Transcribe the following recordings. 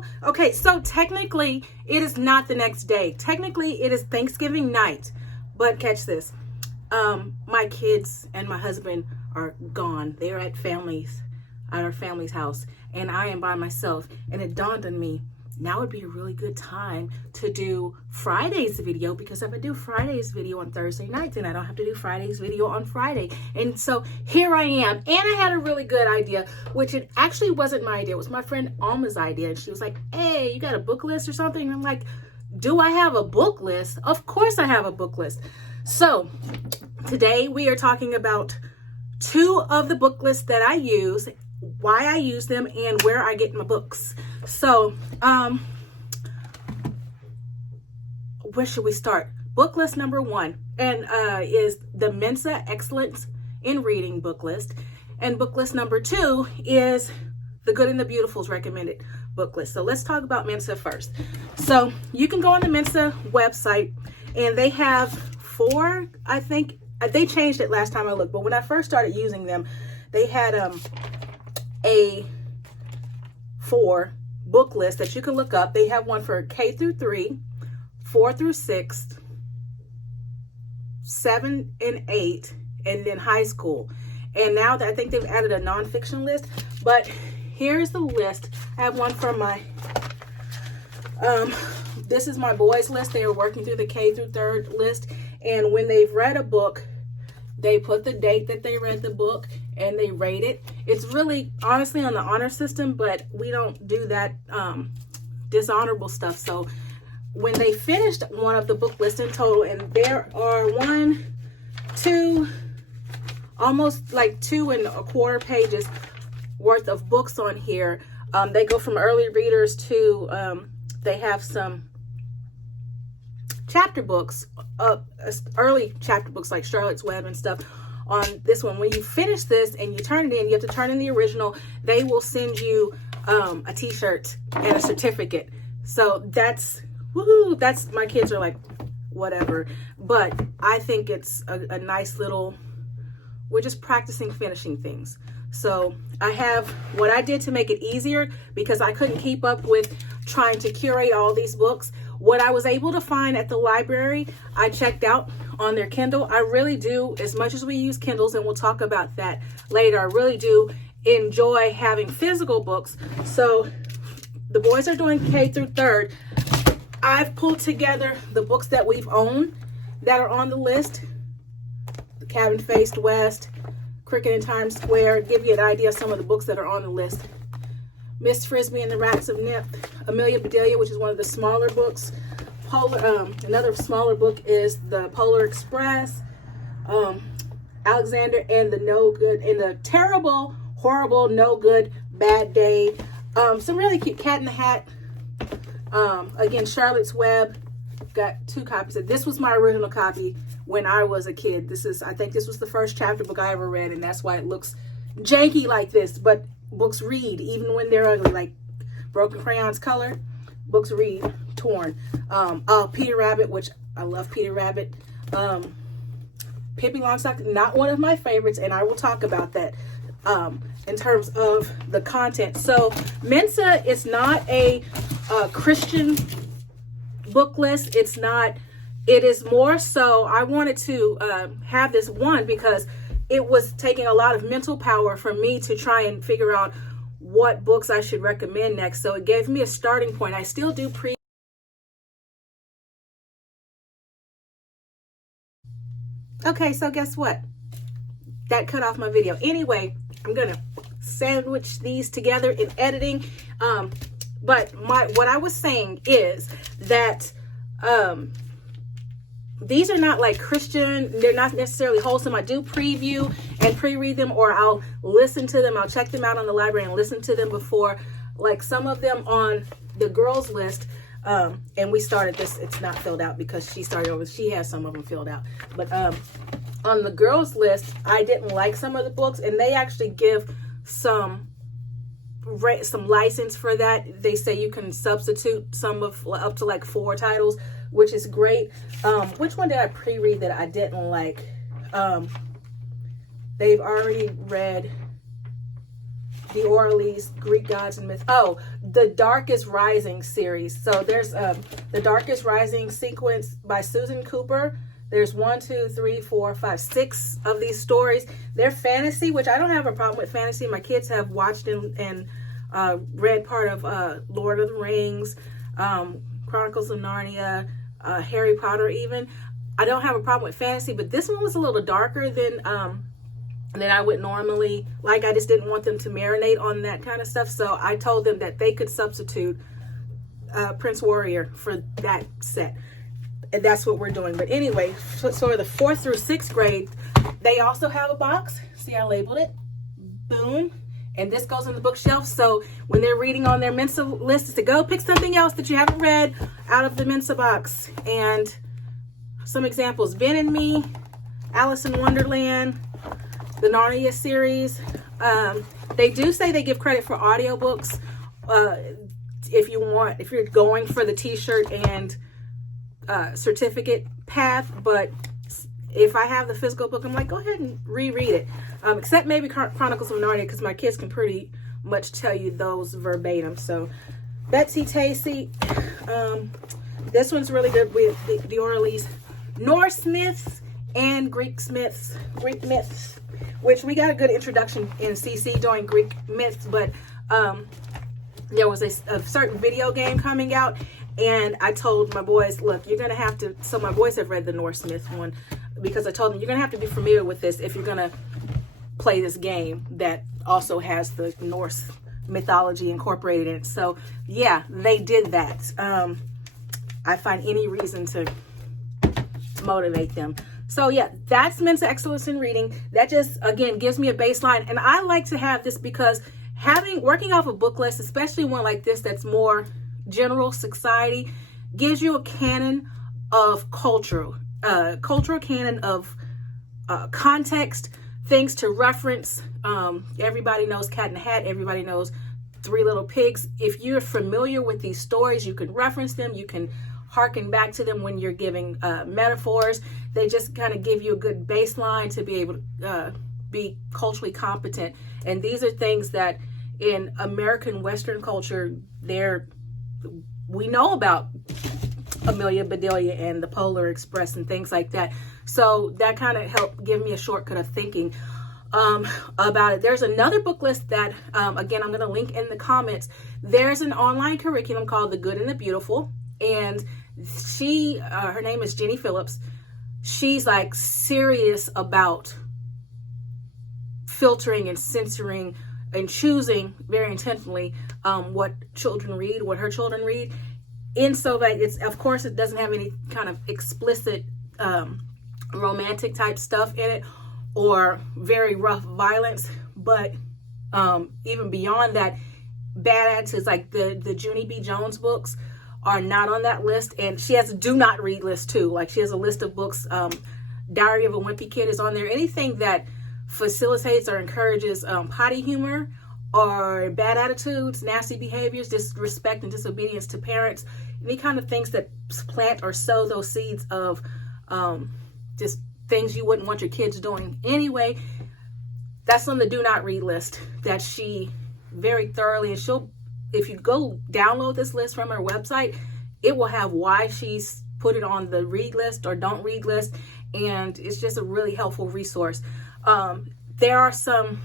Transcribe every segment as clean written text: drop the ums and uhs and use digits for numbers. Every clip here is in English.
Hello. Okay, so technically it is not the next day. Technically it is Thanksgiving night. But catch this. My kids and my husband are gone. They're at our family's house, and I am by myself. And it dawned on me, now would be a really good time to do Friday's video, because if I do Friday's video on Thursday night, then I don't have to do Friday's video on Friday. And so here I am. And I had a really good idea, which it actually wasn't my idea. It was my friend Alma's idea. And she was like, hey, you got a book list or something? And I'm like, do I have a book list? Of course I have a book list. So today we are talking about 2 of the book lists that I use, why I use them, and where I get my books. So, where should we start? Book list number 1 is the Mensa Excellence in Reading book list. And book list number 2 is the Good and the Beautiful's recommended book list. So let's talk about Mensa first. So you can go on the Mensa website, and they have 4, I think. They changed it last time I looked, but when I first started using them, they had a 4 book list that you can look up. They have one for K through 3, 4 through 6, 7 and 8, and then high school. And now that I think they've added a nonfiction list, but here's the list. I have one for my, this is my boys list. They are working through the K through 3rd list. And when they've read a book, they put the date that they read the book and they rate it. It's really honestly on the honor system, but we don't do that dishonorable stuff. So when they finished one of the book lists in total, and there are 1, 2, almost like 2¼ pages worth of books on here. They go from early readers to they have some chapter books, early chapter books like Charlotte's Web and stuff on this one. When you finish this and you turn it in, you have to turn in the original. They will send you a t-shirt and a certificate. So that's, woohoo, that's, my kids are like, whatever. But I think it's a nice little, we're just practicing finishing things. So I have what I did to make it easier, because I couldn't keep up with trying to curate all these books. What I was able to find at the library, I checked out on their Kindle. I really do, as much as we use Kindles, and we'll talk about that later, I really do enjoy having physical books. So the boys are doing K through 3rd. I've pulled together the books that we've owned that are on the list. The Cabin Faced West, Cricket in Times Square, give you an idea of some of the books that are on the list. Miss Frisbee and the Rats of Nip, Amelia Bedelia, which is one of the smaller books. Another smaller book is the Polar Express, Alexander and the Terrible, Horrible, No Good, Bad Day. Some really cute Cat in the Hat. Again, Charlotte's Web. Got 2 copies of this. Was my original copy when I was a kid. I think this was the first chapter book I ever read, and that's why it looks janky like this. But books read even when they're ugly, like Broken Crayons Color. Books read, torn. Peter Rabbit, which I love Peter Rabbit. Pippi Longstocking, not one of my favorites, and I will talk about that in terms of the content. So Mensa is not a Christian book list. It's not. It is more so, I wanted to have this one because it was taking a lot of mental power for me to try and figure out what books I should recommend next. So it gave me a starting point. I still do Okay, so guess what? That cut off my video. Anyway, I'm gonna sandwich these together in editing. But what I was saying is that these are not like Christian, they're not necessarily wholesome. I do preview and pre-read them, or I'll listen to them. I'll check them out on the library and listen to them before, like some of them on the girls list. And we started this, it's not filled out because she started over, she has some of them filled out. But on the girls list, I didn't like some of the books, and they actually give some license for that. They say you can substitute some of up to like 4 titles, which is great. Which one did I pre-read that I didn't like? They've already read the Orales, Greek Gods and Myths. Oh, the Darkest Rising series. So there's the Darkest Rising sequence by Susan Cooper. There's 1, 2, 3, 4, 5, 6 of these stories. They're fantasy, which I don't have a problem with fantasy. My kids have watched and read part of Lord of the Rings, Chronicles of Narnia, Harry Potter even. I don't have a problem with fantasy, but this one was a little darker than I would normally like. I just didn't want them to marinate on that kind of stuff. So I told them that they could substitute Prince Warrior for that set. And that's what we're doing. But anyway, so the 4th through 6th grade, they also have a box. See, I labeled it. Boom. And this goes on the bookshelf. So when they're reading on their Mensa list, it's to go pick something else that you haven't read out of the Mensa box. And some examples: Ben and Me, Alice in Wonderland, the Narnia series. They do say they give credit for audiobooks if you're going for the t-shirt and certificate path. But if I have the physical book, I'm like, go ahead and reread it. Except maybe Chronicles of Narnia, because my kids can pretty much tell you those verbatim. So Betsy Tacy, this one's really good with the Orales, Norse myths and Greek myths, which we got a good introduction in CC doing Greek myths, but there was a certain video game coming out, and I told my boys, look, you're going to have to, so my boys have read the Norse myth one, because I told them, you're going to have to be familiar with this if you're going to play this game that also has the Norse mythology incorporated in it. So yeah, they did that. I find any reason to motivate them. So yeah, that's Mensa Excellence in Reading. That just, again, gives me a baseline. And I like to have this because working off a book list, especially one like this that's more general society, gives you a canon of cultural canon of context, things to reference. Everybody knows Cat in the Hat. Everybody knows Three Little Pigs. If you're familiar with these stories, you can reference them. You can harken back to them when you're giving metaphors. They just kind of give you a good baseline to be able to be culturally competent. And these are things that in American Western culture, we know about Amelia Bedelia and the Polar Express and things like that. So that kind of helped give me a shortcut of thinking about it. There's another book list that, again, I'm going to link in the comments. There's an online curriculum called The Good and the Beautiful. And her name is Jenny Phillips. She's like serious about filtering and censoring and choosing very intentionally what children read, what her children read. And so that of course, it doesn't have any kind of explicit romantic type stuff in it or very rough violence. But even beyond that, bad attitudes, like the Junie B. Jones books, are not on that list. And she has a do not read list too. Like she has a list of books. Diary of a Wimpy Kid is on there. Anything that facilitates or encourages potty humor or bad attitudes, nasty behaviors, disrespect and disobedience to parents, any kind of things that plant or sow those seeds of just things you wouldn't want your kids doing anyway, that's on the do not read list that she very thoroughly, and if you go download this list from her website, it will have why she's put it on the read list or don't read list. And it's just a really helpful resource. There are some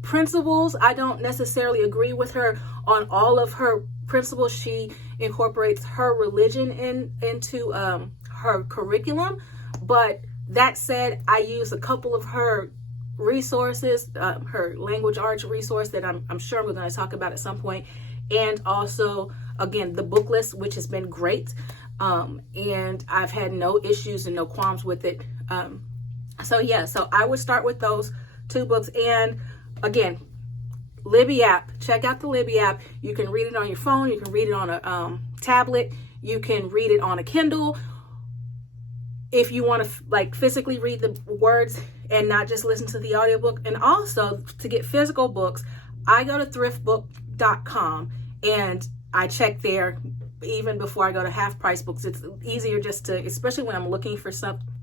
principles. I don't necessarily agree with her on all of her principles. She incorporates her religion into her curriculum. But that said, I use a couple of her resources, her language arts resource that I'm sure we're going to talk about at some point, and also again the book list, which has been great, and I've had no issues and no qualms with it. So I would start with those two books. And again, Libby app, check out the Libby app. You can read it on your phone, you can read it on a tablet, you can read it on a Kindle. If you want to physically read the words and not just listen to the audiobook. And also to get physical books, I go to thriftbook.com and I check there even before I go to half price books. It's easier just to, especially when I'm looking for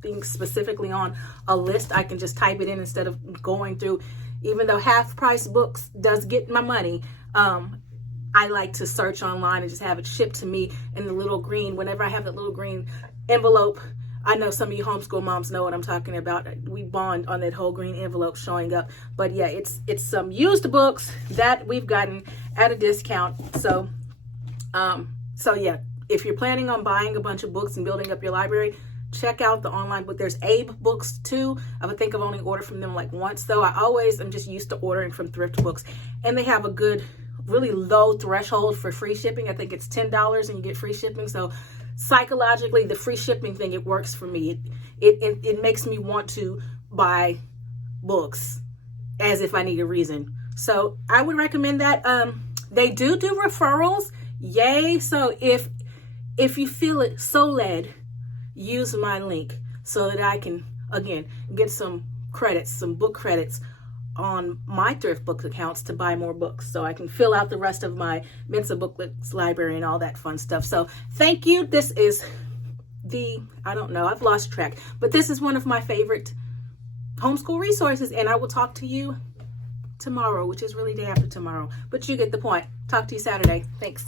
things specifically on a list, I can just type it in instead of going through. Even though half price books does get my money, I like to search online and just have it shipped to me in the little green. Whenever I have that little green envelope, I know some of you homeschool moms know what I'm talking about. We bond on that whole green envelope showing up. But yeah, it's some used books that we've gotten at a discount. So yeah, if you're planning on buying a bunch of books and building up your library, check out the online book. There's Abe books too. I think I've only ordered from them like once, though. I'm just used to ordering from thrift books, and they have a good, really low threshold for free shipping. I think it's $10 and you get free shipping. So psychologically, the free shipping thing, it works for me. It makes me want to buy books as if I need a reason. So I would recommend that. They do referrals. Yay. So if you feel it so led, use my link so that I can, again, get some credits, some book credits on my thrift book accounts to buy more books, so I can fill out the rest of my Mensa booklets library and all that fun stuff. So thank you. This is I've lost track, but this is one of my favorite homeschool resources, and I will talk to you tomorrow, which is really day after tomorrow, but you get the point. Talk to you Saturday. Thanks.